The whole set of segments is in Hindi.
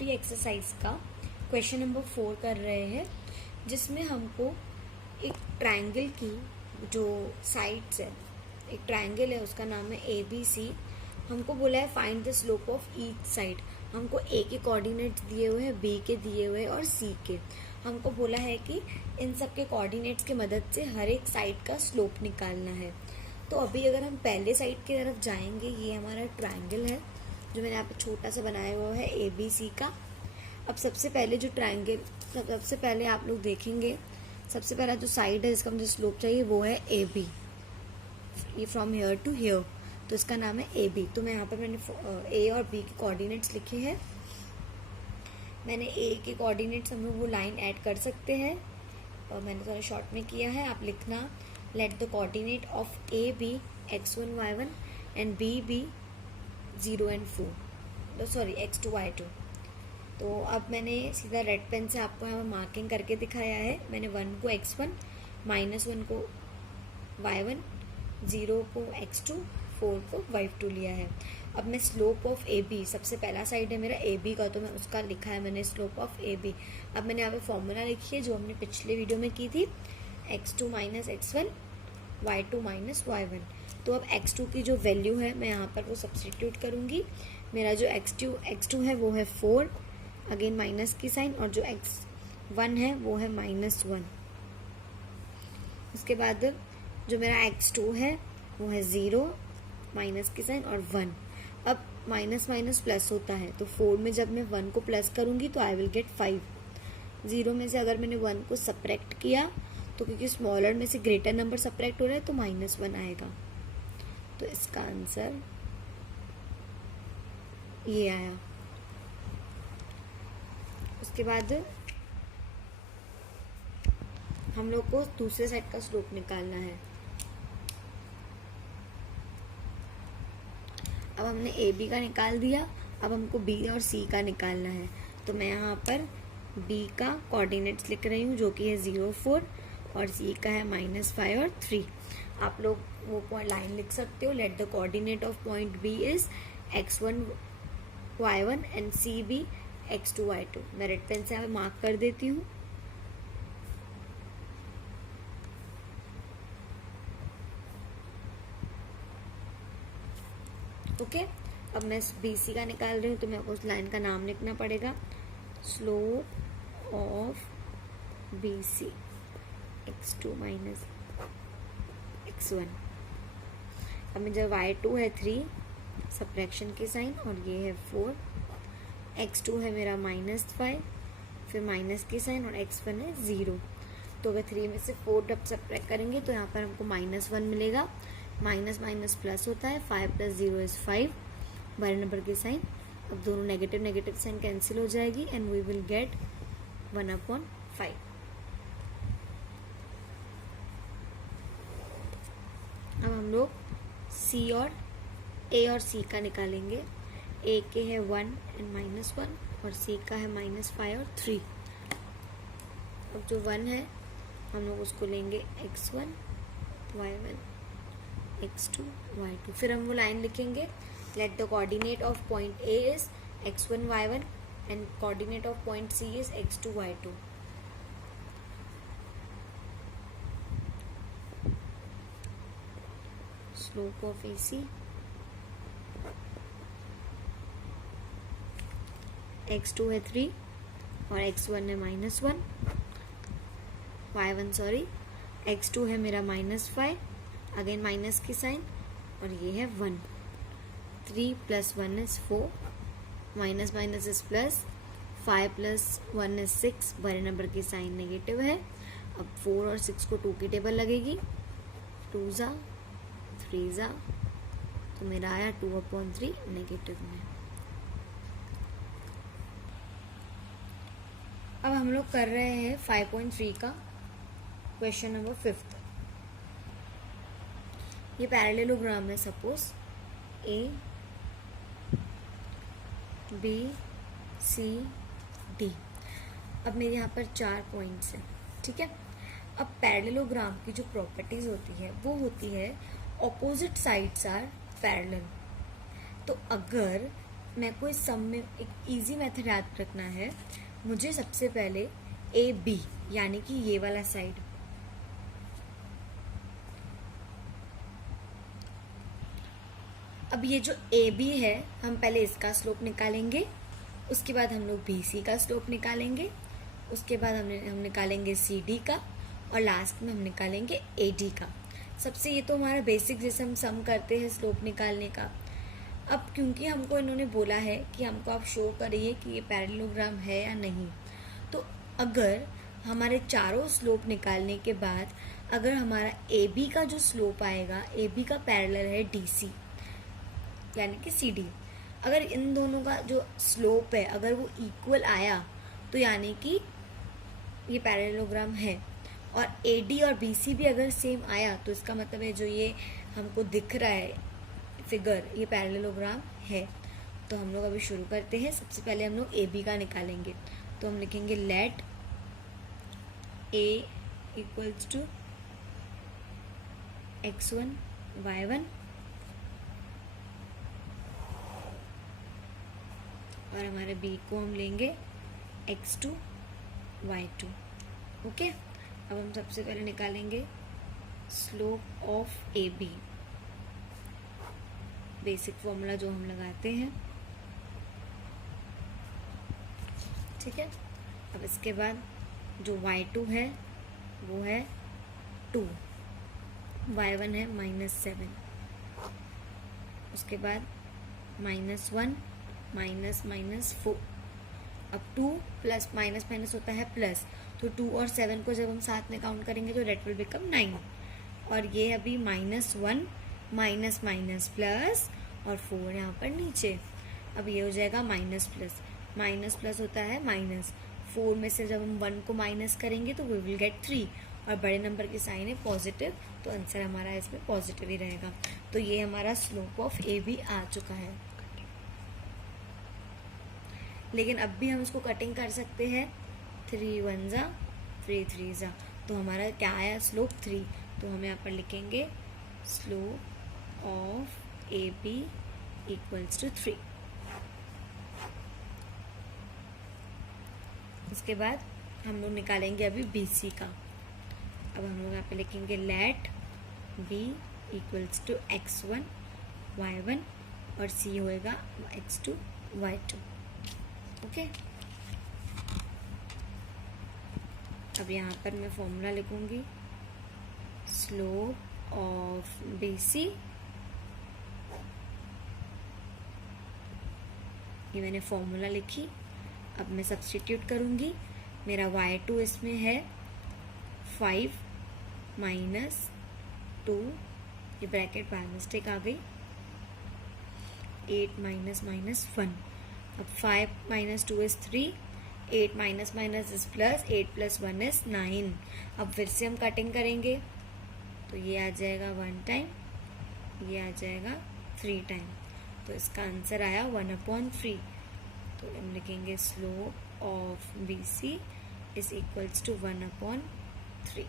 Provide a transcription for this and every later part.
3 एक्सरसाइज का क्वेश्चन नंबर 4 कर रहे हैं, जिसमें हमको एक ट्रायंगल की जो साइड्स है, एक ट्रायंगल है उसका नाम है ABC। हमको बोला है find the slope of each side. हमको A के कोऑर्डिनेट्स दिए हुए हैं, B के दिए हुए हैं और C के। हमको बोला है कि इन सब के कोऑर्डिनेट्स की मदद से हर एक साइड का स्लोप निकालना है। तो अभी अगर हम पहले साइड की तरफ जाएंगे, ये हमारा ट्रायंगल है जो मैंने यहाँ पे छोटा सा बनाया हुआ है ABC का। अब सबसे पहले जो ट्रायंगल, सबसे पहले आप लोग देखेंगे, सबसे पहला जो साइड है जिसका मुझे स्लोप चाहिए वो है AB, ये फ्रॉम हेयर टू हेयर, तो इसका नाम है AB। तो मैं यहाँ पर मैंने A और B के कोऑर्डिनेट्स लिखे हैं। मैंने A के कोऑर्डिनेट्स हम लोग वो लाइन ऐड कर सकते हैं और मैंने थोड़ा शॉर्ट में किया है। आप लिखना let the coordinate of AB x1 y1 and B be 0 and 4, sorry x2 y2। तो अब मैंने सीधा रेड पेन से आपको यहाँ मार्किंग करके दिखाया है। मैंने 1 को x1, -1 को y1, 0 को x2, 4 को y2 लिया है। अब मैं स्लोप ऑफ AB, सबसे पहला साइड है मेरा AB का, तो मैं उसका लिखा है मैंने स्लोप ऑफ AB। अब मैंने यहाँ पे फॉर्मूला लिखी है जो हमने पिछले वीडियो में की थी, x2 - x1, y2 - y1। तो अब x2 की जो वैल्यू है मैं यहाँ पर वो सब्स्टिट्यूट करूँगी। मेरा जो x2 है वो है 4, अगेन माइनस की साइन, और जो x1 है वो है -1। उसके बाद जो मेरा x2 है वो है 0, माइनस की साइन और 1। अब माइनस माइनस प्लस होता है, तो 4 में जब मैं 1 को प्लस करूँगी तो आई विल गेट 5। 0 में से अगर मैंने 1 को सब्ट्रैक्ट किया तो क्योंकि स्मॉलर में से ग्रेटर नंबर सब्ट्रैक्ट हो रहा है तो -1 आएगा। तो इसका आंसर ये आया। उसके बाद हम लोग को दूसरे साइड का स्लोप निकालना है। अब हमने AB का निकाल दिया, अब हमको B और C का निकालना है। तो मैं यहाँ पर B का कोऑर्डिनेट्स लिख रही हूँ जो कि है 0, 4, और C का है -5 और 3। आप लोग वो लाइन लिख सकते हो, let the coordinate of point B is x1 y1 and C be x2 y2। मैं रेड पेन से यहाँ पे मार्क कर देती हूँ। ओके, अब मैं BC का निकाल रही हूँ तो मेरे को उस लाइन का नाम लिखना पड़ेगा, slope of BC x2 - x1। अब मेरा y2 है 3, सब्ट्रैक्शन की साइन, और ये है 4। x2 है मेरा -5, फिर माइनस की साइन, और x1 है 0। तो अगर 3 में से 4 जब सब्ट्रैक्ट करेंगे तो यहाँ पर हमको -1 मिलेगा। माइनस माइनस प्लस होता है, 5 + 0 = 5, बड़े नंबर की साइन। अब दोनों नेगेटिव नेगेटिव साइन कैंसिल हो जाएगी एंड वी विल गेट 1/5। अब हम लोग C और A और C का निकालेंगे। A के है 1 एंड -1 और C का है -5 और 3। अब जो 1 है हम लोग उसको लेंगे x1 y1 x2 y2। फिर हम वो लाइन लिखेंगे, let the coordinate of point A is x1 y1 and coordinate of point C is x2 y2। Slope of AC x2 है 3 और x1 है -1, y1 सॉरी, x2 है मेरा -5, अगेन माइनस की साइन, और ये है 1। 3 + 1 is 4, minus minus is plus, 5 + 1 is 6, बड़े नंबर की साइन नेगेटिव है। अब 4 और 6 को 2 की टेबल लगेगी, 2 × 3 × तो मेरा आया 2/3 नेगेटिव में। अब हम लोग कर रहे हैं 5.3 का क्वेश्चन नंबर 5। ये पैरेललोग्राम है, suppose A B C D। अब मेरे यहाँ पर 4 पॉइंट्स हैं, ठीक है। अब पैरेललोग्राम की जो प्रॉपर्टीज होती है वो होती है ऑपोजिट साइड्स आर पैरेलल। तो अगर मेरे को इस सम में एक इजी मेथड याद रखना है। मुझे सबसे पहले ए बी यानी कि ये वाला साइड, अब ये जो ए बी है हम पहले इसका स्लोप निकालेंगे, उसके बाद हम लोग बी सी का स्लोप निकालेंगे, उसके बाद हम निकालेंगे सी डी का, और लास्ट में हम निकालेंगे ए डी का। सबसे ये तो हमारा बेसिक जैसे हम सम करते हैं स्लोप निकालने का। अब क्योंकि हमको इन्होंने बोला है कि हमको आप शो करिए कि ये पैरेललोग्राम है या नहीं, तो अगर हमारे चारों स्लोप निकालने के बाद अगर हमारा ए बी का जो स्लोप आएगा, ए बी का पैरेलल है डी सी यानी कि सी डी, अगर इन दोनों का जो स्लोप है अगर वो इक्वल आया तो यानी कि ये पैरेललोग्राम है, और ए डी और बी सी भी अगर सेम आया तो इसका मतलब है जो ये हमको दिख रहा है फिगर, ये पैरेललोग्राम है। तो हम लोग अभी शुरू करते हैं। सबसे पहले हम लोग ए बी का निकालेंगे, तो हम लिखेंगे late A equals to x1 y1 और हमारे बी को हम लेंगे x2 y2। ओके, अब हम सबसे पहले निकालेंगे slope of A B, basic formula जो हम लगाते हैं। ठीक है, अब इसके बाद जो y2 है वो है 2, y1 है -7, उसके बाद -1 -4। अब 2 प्लस माइनस माइनस होता है प्लस, तो 2 और 7 को जब हम साथ में काउंट करेंगे तो डेट विल बिकम 9, और ये अभी -1 माइनस माइनस प्लस और 4 यहाँ पर नीचे। अब ये हो जाएगा माइनस प्लस होता है माइनस, 4 में से जब हम 1 को माइनस करेंगे तो वी विल गेट 3, और बड़े नंबर की साइन है पॉजिटिव, तो आंसर हमारा इसमें पॉजिटिव ही रहेगा। तो ये हमारा स्लोप ऑफ ए बी आ चुका है। लेकिन अब भी हम इसको कटिंग कर सकते हैं, 3 1 जा 3 3 जा, तो हमारा क्या आया स्लोप 3, तो हम यहाँ पर लिखेंगे slope of A B equals to 3। उसके बाद हम लोग निकालेंगे अभी बी सी का। अब हम लोग यहाँ पे लिखेंगे late B equals to x1 y1 और सी होएगा x2 y2। ओके, अब यहाँ पर मैं फॉर्मूला लिखूंगी स्लोप ऑफ बी सी, ये मैंने फॉर्मूला लिखी। अब मैं सब्स्टिट्यूट करूंगी, मेरा y2 इसमें है 5 -2, ये ब्रैकेट बाय मिस्टेक आ गई, 8 -1। अब 5 - 2 इज 3, 8 - इज प्लस, 8 + 1 इज 9। अब फिर से हम कटिंग करेंगे, तो ये आ जाएगा 1 टाइम, ये आ जाएगा 3 टाइम, तो इसका आंसर आया 1/3। तो हम लिखेंगे slope of B C is equals to 1/3।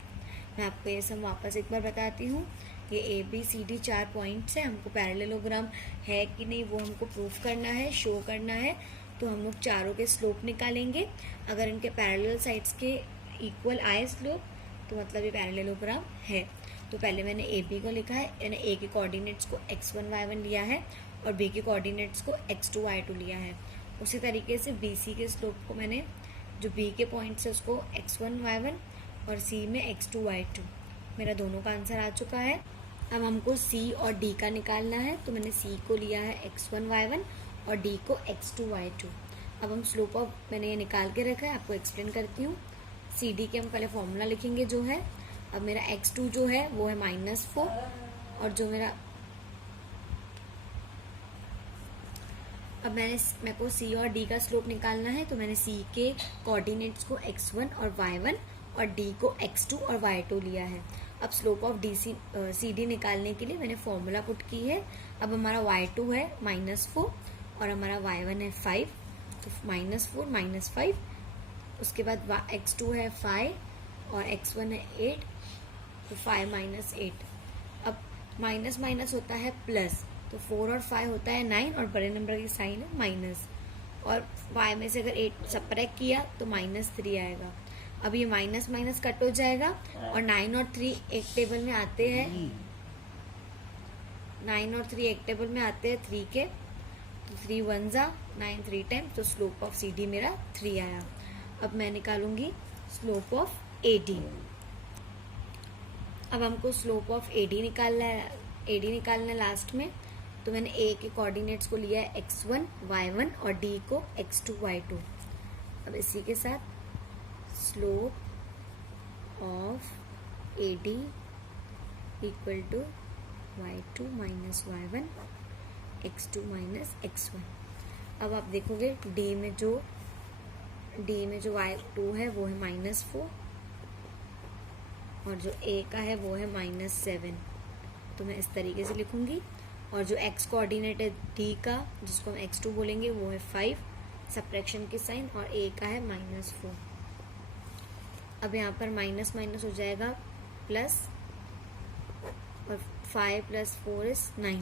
मैं आपको ये सब वापस एक बार बताती हूँ। ये A B C D 4 points है, हमको पैरेललोग्राम है कि नहीं वो हमको प्रूफ करना है, शो करना है। तो हम लोग चारों के स्लोप निकालेंगे, अगर इनके पैरेलल साइड्स के इक्वल आए स्लोप तो मतलब ये पैरेललोग्राम है। तो पहले मैंने ए बी को लिखा है, यानी ए के कोऑर्डिनेट्स को x1 y1 लिया है और बी के कोऑर्डिनेट्स को x2 y2 लिया है। उसी तरीके से बी सी के स्लोप को मैंने जो बी के पॉइंट्स है उसको x1 y1 और सी में x2 y2। मेरा दोनों का आंसर आ चुका है। अब हमको सी और डी का निकालना है, तो मैंने सी को लिया है x1 y1 और डी को x2 y2। अब हम स्लोप ऑफ मैंने ये निकाल के रखा है, आपको एक्सप्लेन करती हूँ। सी डी के हम पहले फॉर्मूला लिखेंगे जो है, अब मेरा x2 जो है वो है -4, और जो अब मेरे को सी और डी का स्लोप निकालना है, तो मैंने सी के कोऑर्डिनेट्स को x1 और y1 और डी को x2 और y2 लिया है। अब स्लोप ऑफ सी डी निकालने के लिए मैंने फॉर्मूला पुट की है। अब हमारा y2 है -4 और हमारा y1 है 5, तो -4 -5, उसके बाद x2 है 5 और x1 है 8, तो 5 - 8। अब माइनस माइनस होता है प्लस, तो 4 और 5 होता है 9 और बड़े नंबर की साइन है माइनस, और y में से अगर 8 सब्ट्रैक्ट किया तो -3 आएगा। अब ये माइनस माइनस कट हो जाएगा और 9 और 3 एक टेबल में आते हैं, 9 और 3 एक टेबल में आते हैं 3 के, तो 3 1 जा 9 3 टाइम, तो स्लोप ऑफ CD मेरा 3 आया। अब मैं निकालूंगी स्लोप ऑफ AD। अब हमको स्लोप ऑफ AD निकालना है लास्ट में, तो मैंने A के कोऑर्डिनेट्स को लिया है x1 y1 और D को x2 y2। अब इसी के साथ slope of AD equal to y2 minus y1 x2 minus x1। अब आप देखोगे D में जो y2 है वो है -4 और जो A का है वो है -7, तो मैं इस तरीके से लिखूंगी। और जो x कोऑर्डिनेट है D का, जिसको हम x2 बोलेंगे, वो है 5 सब्ट्रैक्शन के साइन, और A का है -4। अब यहाँ पर माइनस माइनस हो जाएगा प्लस, और 5 + 4 = 9।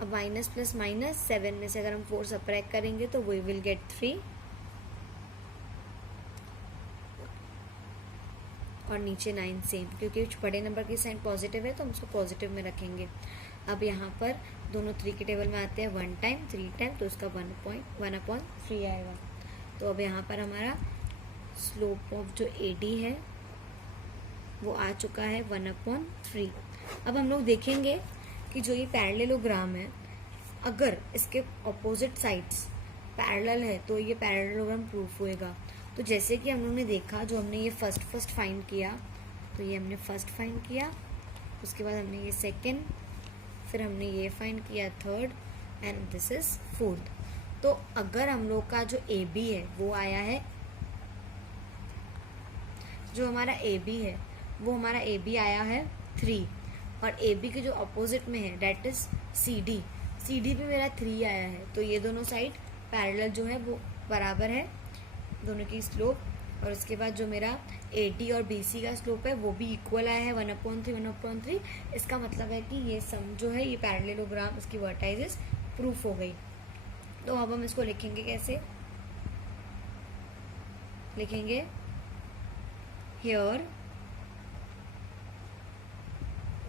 अब माइनस प्लस माइनस 7 में से अगर हम 4 सब्ट्रैक्ट करेंगे तो वी विल गेट 3, और नीचे 9 सेम, क्योंकि बड़े नंबर की साइन पॉजिटिव है तो हम उसको पॉजिटिव में रखेंगे। अब यहाँ पर दोनों 3 के टेबल में आते हैं 1 टाइम 3 टाइम, तो उसका 1/3 आएगा। तो अब यहाँ पर हमारा स्लोप ऑफ जो AD है वो आ चुका है 1/3। अब हम लोग देखेंगे कि जो ये पैरेललोग्राम है, अगर इसके ऑपोजिट साइड्स पैरेलल है तो ये पैरेललोग्राम प्रूफ होएगा। तो जैसे कि हम लोग ने देखा, जो हमने ये फर्स्ट फाइंड किया, तो ये हमने फर्स्ट फाइंड किया, उसके बाद हमने ये सेकंड, फिर हमने ये फाइंड किया third, and this is fourth. तो अगर हम लोग का जो AB है वो आया है, जो हमारा AB है वो हमारा AB आया है 3, और AB के जो अपोजिट में है डेट इज CD भी मेरा 3 आया है, तो ये दोनों साइड पैरेलल जो है वो बराबर है दोनों की स्लोप। और उसके बाद जो मेरा AD और BC का स्लोप है वो भी इक्वल आया है 1/3। इसका मतलब है कि ये सम जो है, ये पैरेललोग्राम, इसकी वर्टाइजेस प्रूफ हो गई। तो अब हम इसको लिखेंगे कैसे, लिखेंगे हियर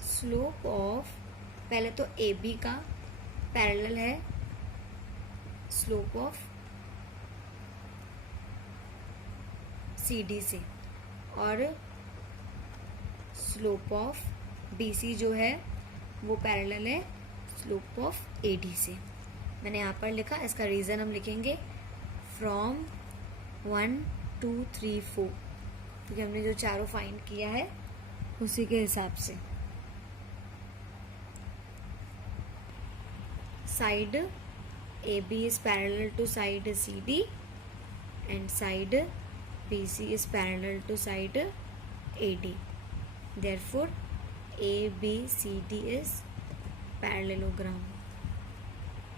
स्लोप ऑफ, पहले तो AB का पैरेलल है स्लोप ऑफ CD से, और स्लोप ऑफ BC जो है वो पैरेलल है स्लोप ऑफ AD से। मैंने यहाँ पर लिखा, इसका रीज़न हम लिखेंगे फ्रॉम 1 2 3 4, क्योंकि हमने जो चारों फाइंड किया है उसी के हिसाब से। Side AB is parallel to side CD and side BC is parallel to side AD. Therefore, ABCD is parallelogram.